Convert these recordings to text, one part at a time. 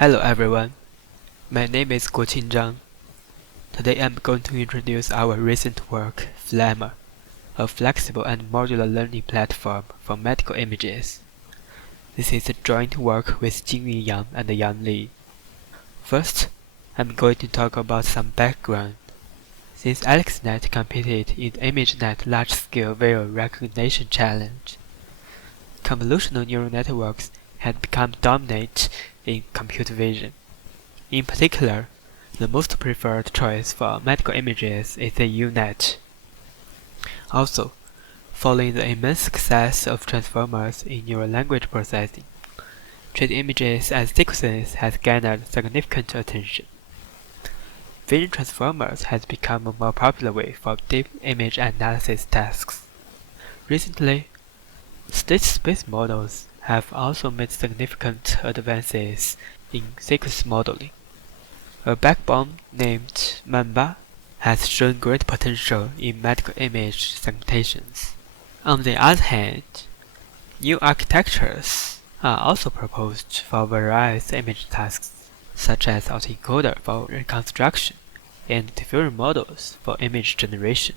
Hello everyone, my name is Guoqing Zhang. Today I'm going to introduce our recent work, Flemme, a flexible and modular learning platform for medical images. This is a joint work with Jingyu Yang and Yang Li. First, I'm going to talk about some background. Since AlexNet competed in the ImageNet large-scale visual recognition challenge, convolutional neural networks had become dominant in computer vision. In particular, the most preferred choice for medical images is the UNet. Also, following the immense success of transformers in neural language processing, treating images as sequences has garnered significant attention. Vision transformers has become a more popular way for deep image analysis tasks. Recently, state space models have also made significant advances in sequence modeling. A backbone named Mamba has shown great potential in medical image segmentations. On the other hand, new architectures are also proposed for various image tasks, such as autoencoder for reconstruction and diffusion models for image generation.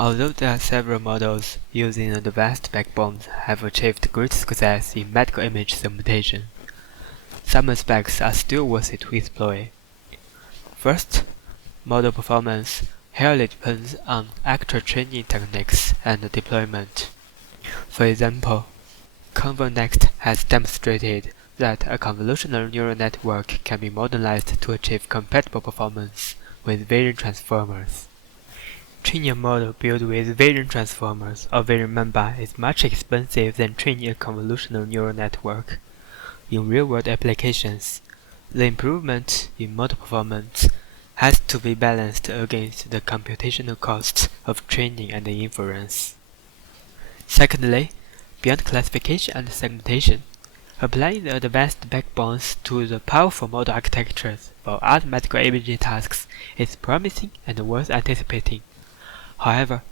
Although there are several models using advanced backbones have achieved great success in medical image segmentation, some aspects are still worth it to explore. First, model performance highly depends on actual training techniques and deployment. For example, ConvoNext has demonstrated that a convolutional neural network can be modelized to achieve compatible performance with vision transformers. Training a model built with vision transformers or vision Mamba is much expensive than training a convolutional neural network. In real-world applications, the improvement in model performance has to be balanced against the computational costs of training and inference. Secondly, beyond classification and segmentation, applying the advanced backbones to the powerful model architectures for other medical imaging tasks is promising and worth anticipating. However,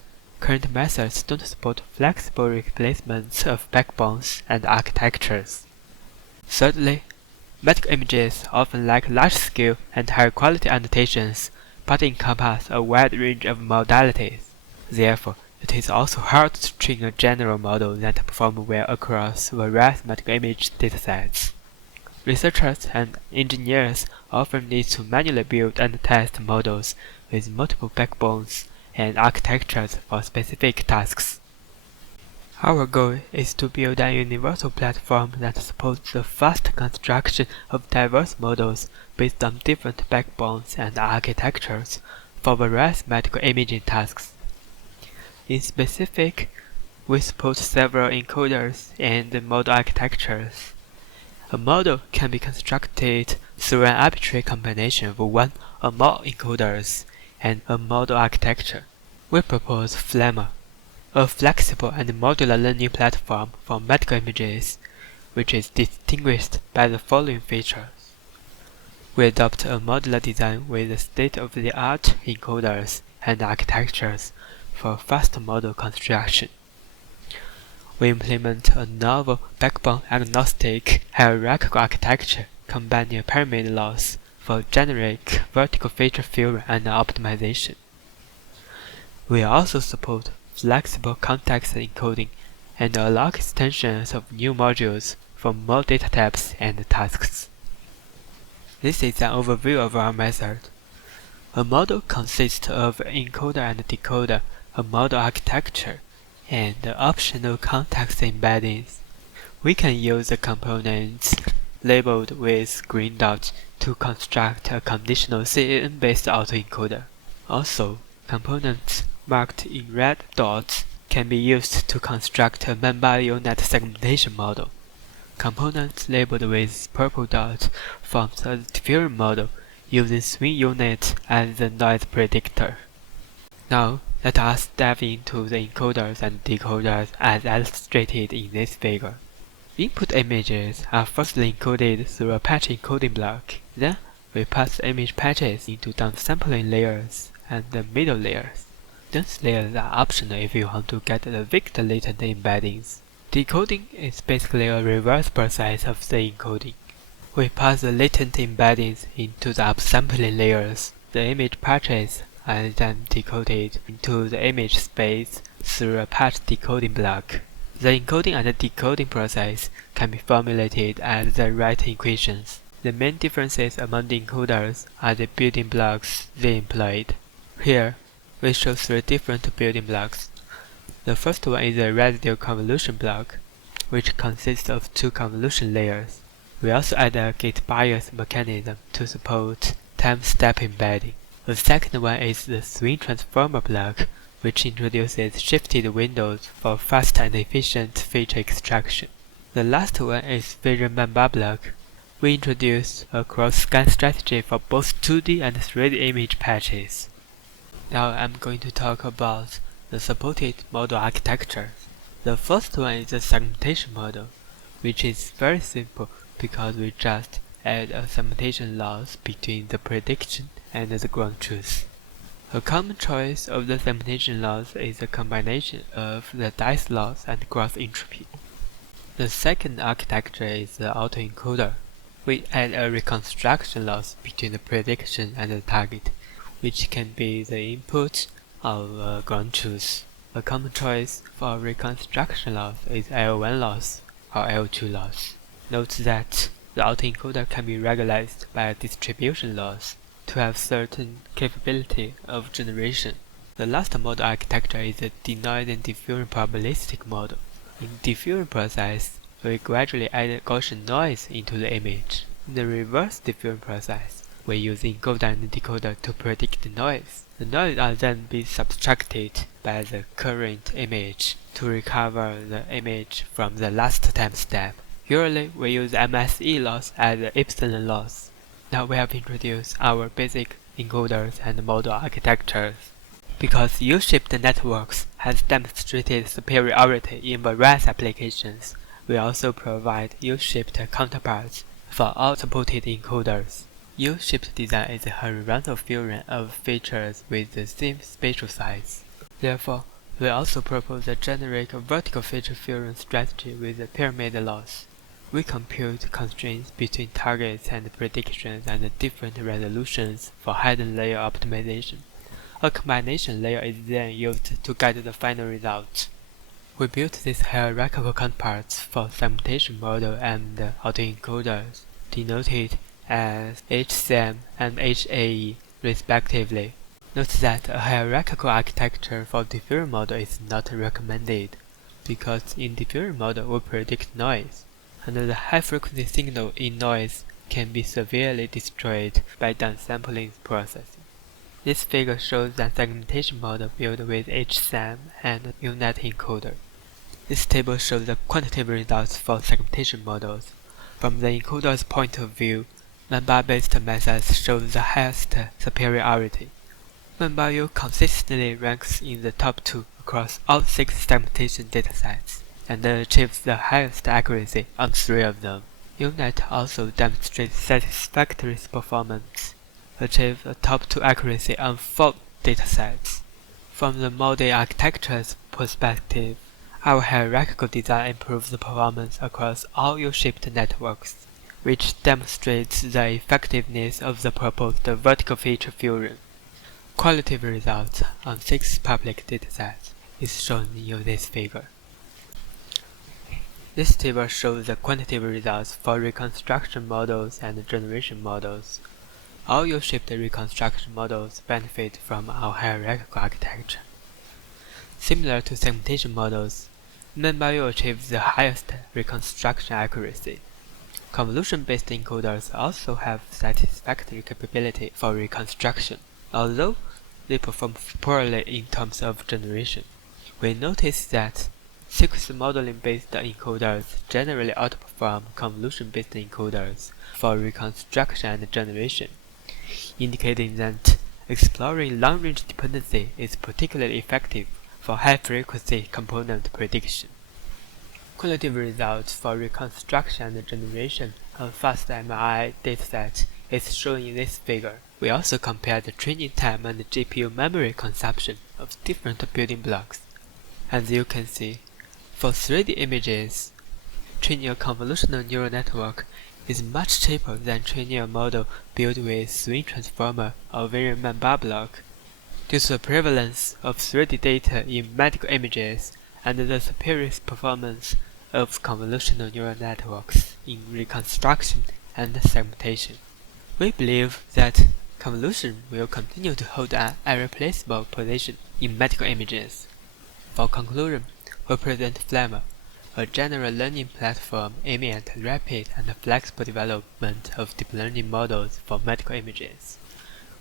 current methods don't support flexible replacements of backbones and architectures. Thirdly, medical images often lack large-scale and high-quality annotations, but encompass a wide range of modalities. Therefore, it is also hard to train a general model that performs well across various medical image datasets. Researchers and engineers often need to manually build and test models with multiple backbones and architectures for specific tasks. Our goal is to build a universal platform that supports the fast construction of diverse models based on different backbones and architectures for various medical imaging tasks. In specific, we support several encoders and model architectures. A model can be constructed through an arbitrary combination of one or more encoders and a model architecture. We propose Flemme, a flexible and modular learning platform for medical images, which is distinguished by the following features. We adopt a modular design with state-of-the-art encoders and architectures for fast model construction. We implement a novel backbone-agnostic hierarchical architecture combining pyramid laws for generic vertical feature fusion and optimization. We also support flexible context encoding and allow extensions of new modules for more data types and tasks. This is an overview of our method. A model consists of an encoder and decoder, a model architecture, and optional context embeddings. We can use the components labeled with green dots to construct a conditional CNN-based autoencoder. Also, components marked in red dots can be used to construct a Mamba UNet segmentation model. Components labeled with purple dots form a diffusion model using swing UNet as the noise predictor. Now, let us dive into the encoders and decoders as illustrated in this figure. Input images are firstly encoded through a patch encoding block. Then, we pass the image patches into downsampling layers and the middle layers. These layers are optional if you want to get the vector latent embeddings. Decoding is basically a reverse process of the encoding. We pass the latent embeddings into the upsampling layers. The image patches are then decoded into the image space through a patch decoding block. The encoding and decoding process can be formulated as the right equations. The main differences among the encoders are the building blocks they employed. Here, we show three different building blocks. The first one is a residual convolution block, which consists of two convolution layers. We also add a gate bias mechanism to support time-step embedding. The second one is the swing transformer block, which introduces shifted windows for fast and efficient feature extraction. The last one is vision bamba block. We introduce a cross-scan strategy for both 2D and 3D image patches. Now I'm going to talk about the supported model architecture. The first one is the segmentation model, which is very simple because we just add a segmentation loss between the prediction and the ground truth. A common choice of the segmentation loss is a combination of the dice loss and growth entropy. The second architecture is the autoencoder. We add a reconstruction loss between the prediction and the target, which can be the input or ground truth. A common choice for reconstruction loss is L1 loss or L2 loss. Note that the autoencoder can be regularized by a distribution loss to have certain capability of generation. The last model architecture is the denoise and diffusion probabilistic model. In the diffusion process, we gradually add Gaussian noise into the image. In the reverse diffusion process, we use encoder and decoder to predict the noise. The noise are then be subtracted by the current image to recover the image from the last time step. Usually, we use MSE loss as the epsilon loss. Now we have introduced our basic encoders and model architectures. Because U-shaped networks has demonstrated superiority in various applications, we also provide U-shaped counterparts for all supported encoders. U-shaped design is a horizontal fusion of features with the same spatial size. Therefore, we also propose to generate a vertical feature fusion strategy with a pyramid loss. We compute constraints between targets and predictions and different resolutions for hidden layer optimization. A combination layer is then used to guide the final result. We built these hierarchical counterparts for segmentation model and autoencoders, denoted as HSAM and HAE respectively. Note that a hierarchical architecture for diffusion model is not recommended, because in diffusion model we predict noise, and the high-frequency signal in noise can be severely destroyed by downsampling processing. This figure shows a segmentation model built with HSAM and UNet encoder. This table shows the quantitative results for segmentation models. From the encoder's point of view, Mamba-based methods show the highest superiority. Mamba-U consistently ranks in the top 2 across all 6 segmentation datasets, and achieves the highest accuracy on 3 of them. UNet also demonstrates satisfactory performance, achieve a top 2 accuracy on 4 datasets. From the model architecture's perspective, our hierarchical design improves the performance across all U-shaped networks, which demonstrates the effectiveness of the proposed vertical feature fusion. Qualitative results on 6 public datasets is shown in this figure. This table shows the quantitative results for reconstruction models and generation models. All U-shaped reconstruction models benefit from our hierarchical architecture. Similar to segmentation models, Mamba-U achieves the highest reconstruction accuracy. Convolution-based encoders also have satisfactory capability for reconstruction, although they perform poorly in terms of generation. We notice that sequence modeling-based encoders generally outperform convolution-based encoders for reconstruction and generation, indicating that exploring long-range dependency is particularly effective for high-frequency component prediction. Qualitative results for reconstruction and generation on fast MRI dataset is shown in this figure. We also compare the training time and the GPU memory consumption of different building blocks. As you can see, for 3D images, training a convolutional neural network is much cheaper than training a model built with swing transformer or Variant bar block. Due to the prevalence of 3D data in medical images and the superior performance of convolutional neural networks in reconstruction and segmentation, we believe that convolution will continue to hold an irreplaceable position in medical images. For conclusion, we present Flemme, a general learning platform aiming at rapid and flexible development of deep learning models for medical images.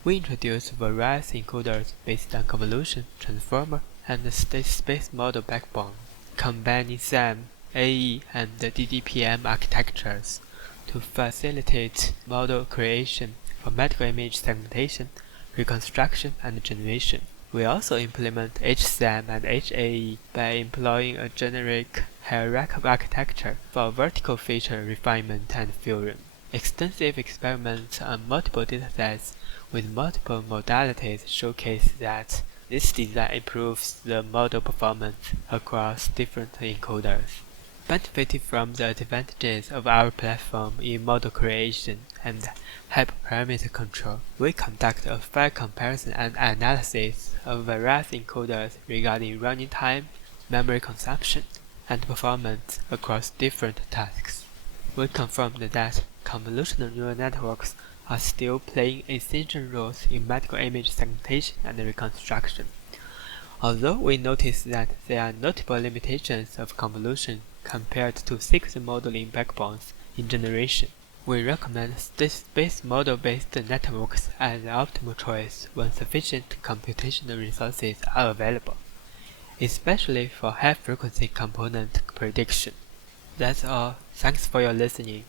We introduce various encoders based on convolution, transformer, and state space model backbone, combining SAM, AE, and DDPM architectures to facilitate model creation for medical image segmentation, reconstruction, and generation. We also implement HSAM and HAE by employing a generic hierarchical architecture for vertical feature refinement and fusion. Extensive experiments on multiple datasets with multiple modalities showcase that this design improves the model performance across different encoders. Benefiting from the advantages of our platform in model creation and hyperparameter control, we conduct a fair comparison and analysis of various encoders regarding running time, memory consumption, and performance across different tasks. We confirmed that convolutional neural networks are still playing essential roles in medical image segmentation and reconstruction. Although we notice that there are notable limitations of convolution compared to sequence modeling backbones in generation, we recommend state-space model-based networks as the optimal choice when sufficient computational resources are available, especially for high-frequency component prediction. That's all. Thanks for your listening.